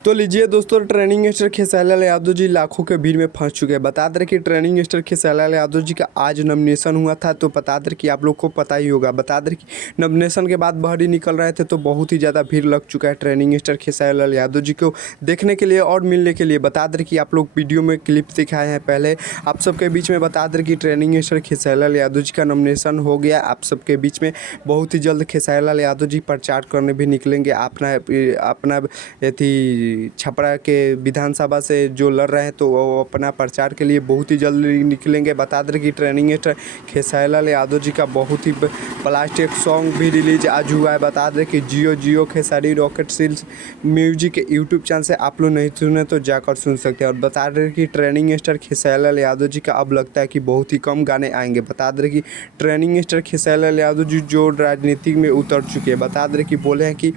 तो लीजिए दोस्तों, ट्रेनिंग स्टार खेसारी लाल यादव जी लाखों के भीड़ में फंस चुके हैं। बता दें कि ट्रेनिंग स्टार खेसारी लाल यादव जी का आज नॉमिनेशन हुआ था। तो बता दें कि आप लोग को पता ही होगा। बता दें कि नॉमिनेशन के बाद बाहर ही निकल रहे थे तो बहुत ही ज़्यादा भीड़ लग चुका है ट्रेनिंग स्टार खेसारी लाल यादव जी को देखने के लिए और मिलने के लिए। बता दें कि आप लोग वीडियो में क्लिप दिखाए हैं पहले आप सबके बीच में। बता दें कि ट्रेनिंग स्टार खेसारी लाल यादव जी का नॉमिनेशन हो गया आप सबके बीच में। बहुत ही जल्द खेसारी लाल यादव जी प्रचार करने भी निकलेंगे। अपना यथी छपरा के विधानसभा से जो लड़ रहे हैं तो वो अपना प्रचार के लिए बहुत ही जल्द निकलेंगे। बता दें कि ट्रेनिंग स्टार खेसारी लाल यादव जी का बहुत ही प्लास्टिक सॉन्ग भी रिलीज आज हुआ है। बता दें कि Jio Jio Khesari rocket seals music के यूट्यूब चैनल से आप लोग नहीं सुने तो जाकर सुन सकते हैं। और बता दें कि ट्रेनिंग स्टार खेसारी लाल यादव जी का अब लगता है कि बहुत ही कम गाने आएंगे। बता दें कि ट्रेनिंग स्टार खेसारी लाल यादव जी जो राजनीति में उतर चुके हैं। बता दें कि बोले हैं कि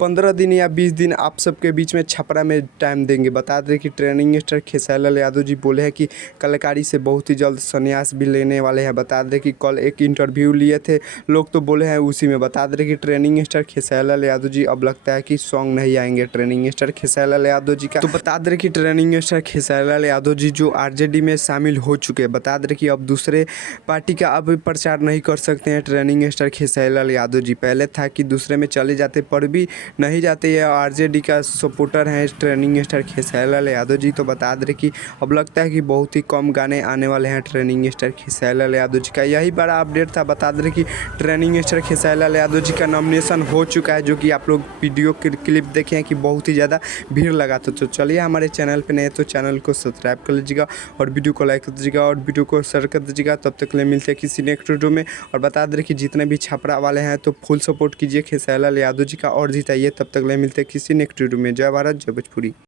15 दिन या 20 दिन आप सबके बीच में छपरा में टाइम देंगे। बता दें कि ट्रेनिंग स्टार खेसारी लाल यादव जी बोले हैं कि कलाकारी से बहुत ही जल्द संन्यास भी लेने वाले हैं। बता दें कि कल एक इंटरव्यू लिए थे लोग तो बोले हैं उसी में। बता दें कि ट्रेनिंग स्टार खेसारी लाल यादव जी अब लगता है कि सॉन्ग नहीं आएंगे ट्रेनिंग स्टार खेसारी लाल यादव जी का। तो बता दें कि ट्रेनिंग स्टार खेसारी लाल यादव जी जो आरजेडी में शामिल हो चुके हैं। बता दें कि अब दूसरे पार्टी का अब प्रचार नहीं कर सकते हैं ट्रेनिंग स्टार खेसारी लाल यादव जी। पहले था कि दूसरे में चले जाते पर भी नहीं जाते। ये आरजेडी का सपोर्टर हैं ट्रेनिंग स्टार खेसारी लाल यादव जी। तो बता दें कि अब लगता है कि बहुत ही कम गाने आने वाले हैं ट्रेनिंग स्टार खेसारी लाल यादव जी का। यही बड़ा अपडेट था। बता दें कि ट्रेनिंग स्टार खेसारी लाल यादव जी का नॉमिनेशन हो चुका है जो कि आप लोग वीडियो क्लिप देखे हैं कि बहुत ही ज़्यादा भीड़ लगा था। तो चलिए हमारे चैनल पर नए तो चैनल को सब्सक्राइब कर लीजिएगा और वीडियो को लाइक कर दीजिएगा और वीडियो को शेयर कर दीजिएगा। तब तक के लिए मिलते हैं किसी नेक्स्ट वीडियो में। और बता दें कि जितने भी छपरा वाले हैं तो फुल सपोर्ट कीजिए खेसारी लाल यादव जी का और जिताइए। तब तक ले मिलते हैं किसी नेक्स्ट वीडियो में। जय भारत जय भोजपुरी।